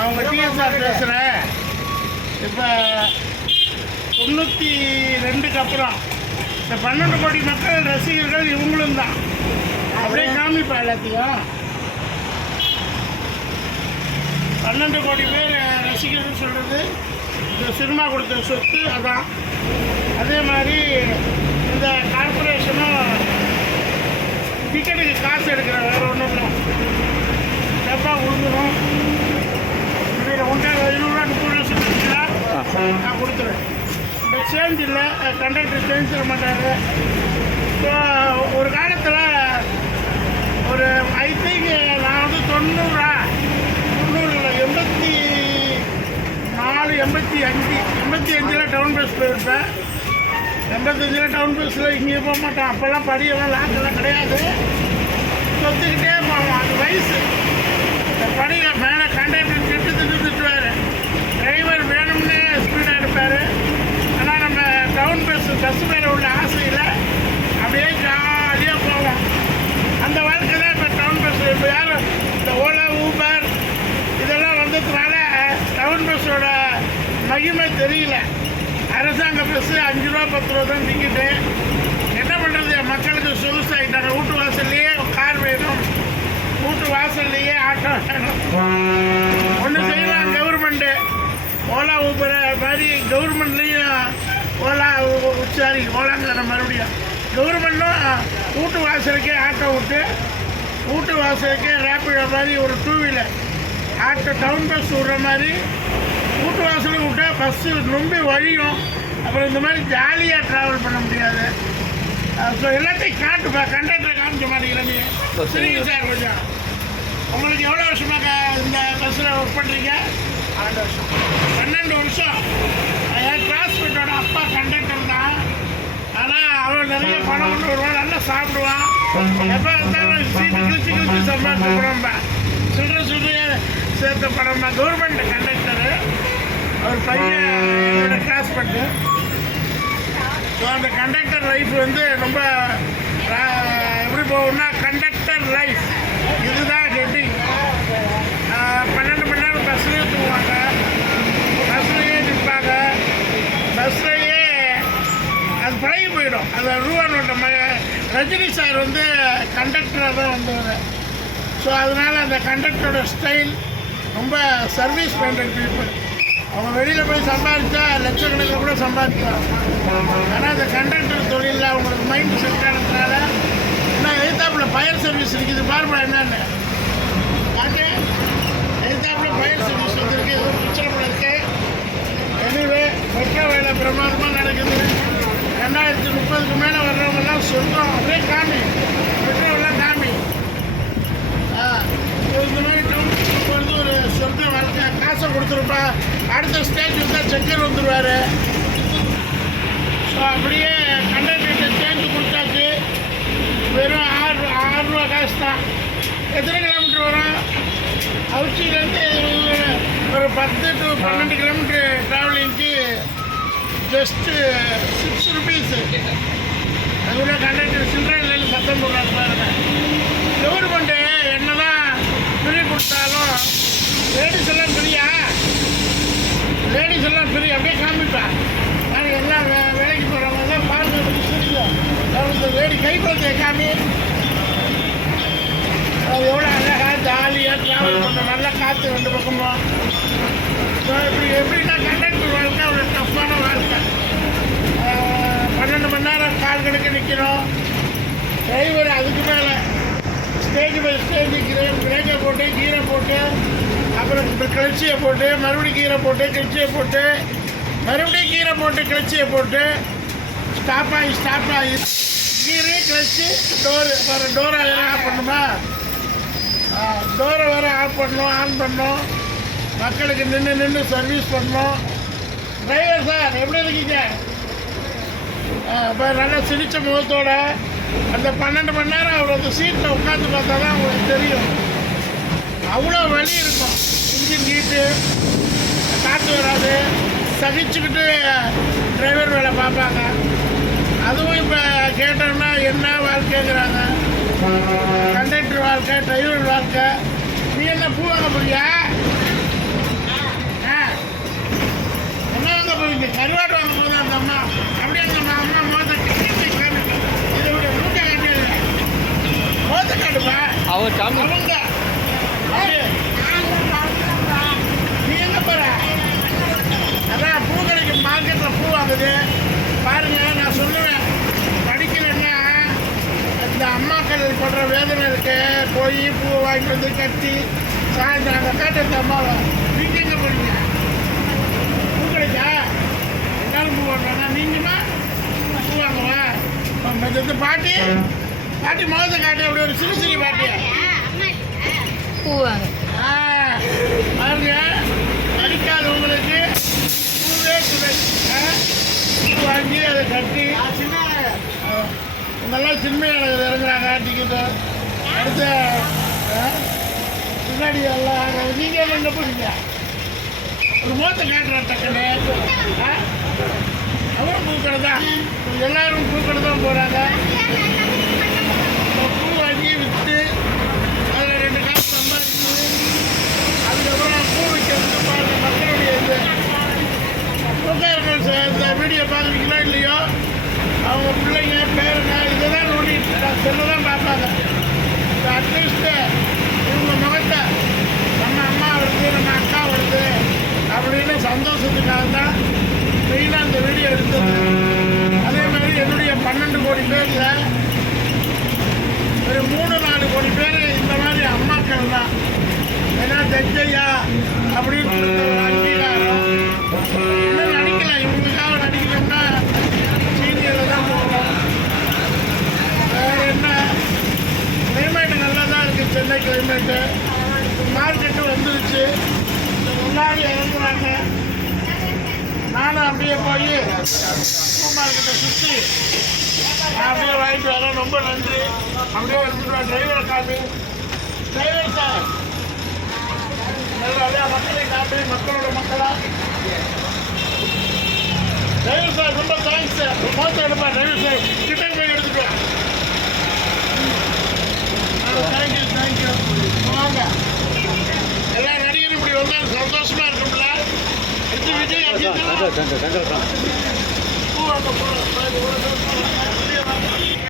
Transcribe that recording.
அவங்க டிஎஸ்ஆர் பேசுகிறேன். இப்போ 92க்கு அப்புறம் இந்த 12 கோடி மக்கள் ரசிகர்கள் இவங்களும் தான். அப்படியே காமிப்பா எல்லாத்தையும். 12 கோடி பேர் ரசிகர்கள் சொல்கிறது இந்த சினிமா கொடுத்த சொத்து அதான். அதே மாதிரி இந்த கார்பரேஷனும் டிக்கெட்டுக்கு காசு எடுக்கிற வேறு ஒன்றும் இல்லை. டப்பாக கொடுத்துரும். இதில் 500 ரூபா 30 லட்சம் கொடுத்தா நான் கொடுத்துருவேன். இந்த சேஞ்ச் இல்லை, கண்டக்டர் சேஞ்ச் தர மாட்டாங்க. ஸோ ஒரு காலத்தில் ஒரு ஐ திங்க் நான் வந்து 90 85 டவுன் பஸ் போயிருப்பேன். 85 டவுன் பஸ்ஸில் இங்கேயும் போக மாட்டேன். அப்போல்லாம் படியெல்லாம் லாக்கெல்லாம் கிடையாது. சொத்துக்கிட்டே போவோம். அது வயசு. இந்த படியில் மேலே கண்டக்டர் திட்டுவார். டிரைவர் வேணும்னு ஸ்பீடாக எடுப்பார். ஆனால் நம்ம டவுன் பஸ் மேலே உள்ள ஆசையில் அப்படியே ஜாலியாக போவோம். அந்த வாழ்க்கை தான் இப்போ டவுன் பஸ். இப்போ யாரும் இந்த ஓலா ஊபர் இதெல்லாம் வந்ததுனால டவுன் பஸ்ஸோட மகிமை தெரியல. அரசாங்க பஸ்ஸு 5 ரூபா 10 ரூபா தான் டிக்கெட்டு. என்ன பண்ணுறது, மக்களுக்கு சொகுசாகிட்டாங்க. வீட்டு வாசல்லையே கார் வேணும், வீட்டு வாசல்லையே ஆட்டோ வேணும். ஒன்று செய்யலாம் கவர்மெண்ட்டு. ஓலா ஊபர் மாதிரி கவர்மெண்ட்லேயும் ஓலாங்கிற மறுபடியும் கவர்மெண்ட்டும் வீட்டு வாசலுக்கே ஆட்டோ விட்டு, வீட்டு வாசலுக்கே ரேப்பிடோ மாதிரி ஒரு 2 வீலர் ஆட்டோ டவுன் பஸ் விடுற மாதிரி வீட்டு வாசலுக்கு விட்டால் பஸ்ஸு ரொம்ப வழியும். அப்புறம் இந்த மாதிரி ஜாலியாக ட்ராவல் பண்ண முடியாது. ஸோ எல்லாத்தையும் காட்டுப்பா. கண்டக்டரை காமிக்க மாட்டேங்கிறேன். நீ சரிங்க சார், கொஞ்சம் உங்களுக்கு எவ்வளோ வருஷமாக இந்த பஸ்ஸில் ஒர்க் பண்ணுறீங்க? 12 வருஷம். டிரான்ஸ்போர்ட்டோட அப்பா கண்டக்டர் தான். ஆனால் அவன் நிறைய பணம் கொண்டு வருவான், நல்லா சாப்பிடுவான். எப்போ இருந்தாலும் சீட்டு கிழிச்சு சம்பாதிச்சு போகிறோம்பா. சில்லற சேர்த்த படம்மா. கவர்மெண்ட் கண்டக்டரு அவர் பையன் என்னோட டிரான்ஸ்போர்ட்டு. ஸோ அந்த கண்டக்டர் லைஃப் வந்து ரொம்ப எப்படி போகும்னா கண்டக்டர் லைஃப் இதுதான் ஹெட்டிங். 12 மணி நேரம் பஸ்லேயே தூங்குவாங்க, பஸ்லேயே நிற்பாங்க, பஸ்லேயே அது பழகி போயிடும். அந்த ரூபா நோட்டை ரஜினி சார் வந்து கண்டக்டராக தான் வந்தவர். ஸோ அதனால் அந்த கண்டக்டரோட ஸ்டைல் ரொம்ப சர்வீஸ் மைண்டட் பீப்புள். அவங்க வெளியில் போய் சம்பாதிச்சா லட்சக்கணக்கில் கூட சம்பாதிக்கலாம். ஆனால் அந்த கண்டக்டர் தொழிலில் அவங்களுக்கு மைண்ட் செட் ஆனதுனால இன்னும் எதிர்த்தாப்பில் ஃபயர் சர்வீஸ் இருக்குது. பார்ப்பா என்னென்னு காட்டு. எதிர்த்தாப்பில் ஃபயர் சர்வீஸ் வந்துருக்கு. ஏதோ பிரச்சனை போல இருக்கு. எனிவே மெட்ரோ வேலை பிரமாதமாக நடக்குது. 2030க்கு மேலே வர்றவங்கெல்லாம் சொல்கிறோம். அப்படியே காமி மெட்ரோவெல்லாம் காமி. இந்த மாதிரி டவுன் போகிறது ஒரு சொந்த வாழ்க்கை. காசை கொடுத்துருப்பா. அடுத்த ஸ்டேஜ் வந்தால் செக்கர் வந்துடுவார். ஸோ அப்படியே கண்டக்டர்கிட்ட சேர்ந்து கொடுத்தாச்சு. வெறும் 6 ரூபா காசு தான். எத்தனை கிலோமீட்டர் வரும்? அவுச்சியிலேருந்து ஒரு 10 to 12 கிலோமீட்டர் ட்ராவலிங்க்கு ஜஸ்ட்டு 6 ருபீஸ். அதுக்குள்ள கண்டக்டர் சில்லறையில் சத்தம் போடுறாங்க பாருங்க. கவர்மெண்ட்டு என்னதான் ஃப்ரீ கொடுத்தாலும் லேடிஸ் எல்லாம் ஃப்ரீயா? லேடிஸ் எல்லாம் ஃப்ரீ. அப்படியே காமிப்பேன். நான் எல்லாம் வேலைக்கு போகிறவங்க தான் பார்க்க தெரியும். அவங்களுக்கு லேடி கை குழந்தைய காமி. அது எவ்வளோ அழகாக ஜாலியாக ட்ராவல் பண்ணோம். நல்லா காற்று 2 பக்கமும். ஸோ எப்படின்னா கண்டக்டர் வாழ்க்கை அவ்வளோ டஃப்பான வாழ்க்கை. 12 மணி நேரம் கால் கணக்கு நிற்கிறோம். டிரைவர் அதுக்கு மேலே ஸ்டேஜ் பை ஸ்டேஜ் பிரேக்கை போட்டு கீரை போட்டு அப்புறம் கிளச்சியை போட்டு மறுபடியும் கீரை போட்டு கிளச்சியை போட்டு மறுபடியும் கீரை போட்டு கிளச்சியை போட்டு ஸ்டாப் ஆகி கீரை கிளச்சி டோரை வேறு ஆஃப் பண்ணுமா? டோரை வேறு ஆஃப் பண்ணணும், ஆன் பண்ணணும். மக்களுக்கு நின்று சர்வீஸ் பண்ணணும். டிரைவர் சார் எப்படி இருக்கீங்க? இப்போ நல்லா சிரித்த முகத்தோட அந்த 12 மணி நேரம் அவர் அந்த சீட்டில் உட்காந்து பார்த்தா தான் அவங்களுக்கு தெரியும். அவ்வளோ வலி இருக்கும். இன்ஜின் ஹீட்டு, காற்று வராது, சகிச்சுக்கிட்டு டிரைவர் வேலை பார்ப்பாங்க. அதுவும் இப்போ கேட்டோம்னா என்ன வாழ்க்கைங்கிறாங்க. கண்டக்டர் வாழ்க்கை, டிரைவர் வாழ்க்கை. நீ என்ன பூ வாங்க போறியா? காமி அவங்க அப்படியே. நீ எங்க போற? அதான் பூ கடைக்கு மார்க்கெட்டில் பூ வாங்குது பாருங்க. நான் சொல்லுவேன், படிக்கலைன்னா இந்த அம்மாக்கள் படுற வேதனை இருக்கு. போய் பூ வாங்கிட்டு வந்து கட்டி சாயந்தரம் அங்கே காட்டு இந்த அம்மாவை. நீங்கள் எங்கே போறீங்க? பூ கிடைக்கா எல்லாரும் பூ வாங்குறாங்க. நீங்கம்மா பூ வாங்குவா இந்த பாட்டி பாட்டி முகத்தை காட்டி அப்படி ஒரு சிறு சிறு பாட்டியா பூவாங்க பாருங்க. படிக்காதவங்களுக்கு பூவே துணை. பூ வாங்கி அதை கட்டி இவங்கெல்லாம் சின்மையாக இறங்குறாங்க டிக்கெட்டு அடுத்த பின்னாடி எல்லாம். நீங்கள் எங்கே போறீங்க? ஒரு முகத்தை காட்டுற டக்குன்னு அவரும் பூக்கடை தான். எல்லாரும் பூக்கடை தான் போகிறாங்க. பூ வாங்கி விற்று அதில் 2 காசு சம்பாதிச்சு அதுக்கப்புறம் பூ விற்கிறது பாருங்க. மக்களுடைய இந்த வீடியோ பார்க்குறீங்களோ இல்லையோ அவங்க பிள்ளைங்க பேருங்க இதை தான் நோண்டிட்டு செல்ல தான் பார்ப்பாங்க. இந்த அட்லீஸ்ட்டு இவங்க முகத்தை நம்ம அம்மா வருது நம்ம அக்கா வருது அப்படின்னு சந்தோஷத்துக்காக தான் மெயினாக இந்த வீடியோ எடுத்தது. அதே மாதிரி என்னுடைய 12 கோடி பேரில் ஒரு 3-4 கோடி பேர் இந்த மாதிரி அம்மாக்கள் தான். ஏன்னா ஜட்ஜையா அப்படின்னு சொல்லிட்டு ஒரு அங்கீகாரம். இன்னும் நடிக்கலாம், இவங்களுக்காக நடிக்கணும்னா சீனியரில் தான் போகணும். வேறு என்ன, கிளைமேட்டு நல்லா தான் இருக்குது. சென்னை கிளைமேட்டு மார்க்கெட்டு வந்துருச்சு. முன்னாடி இறங்குறாங்க. நானும் அப்படியே போய் சூப்பர் மார்க்கெட்டை சுற்றி நான் அப்படியே வாங்கிட்டு வரேன். ரொம்ப நன்றி. அப்படியே எடுத்துட்டு டிரைவரை காப்பி. டிரைவர் சார் நல்லா மக்களை காப்பி, மக்களோட மக்களா. டிரைவர் சார் ரொம்ப தேங்க்ஸ் சார். மோசம் எடுப்பா டிரைவர் சார் கிட்ட போய் எடுத்துட்டு தேங்க்யூ தேங்க்யூ. வாங்க எல்லா நடிகரும் இப்படி வந்தாலும் சந்தோஷமா இருக்கும்ல. இது விஜய் பூ வாங்க போகிறோம்.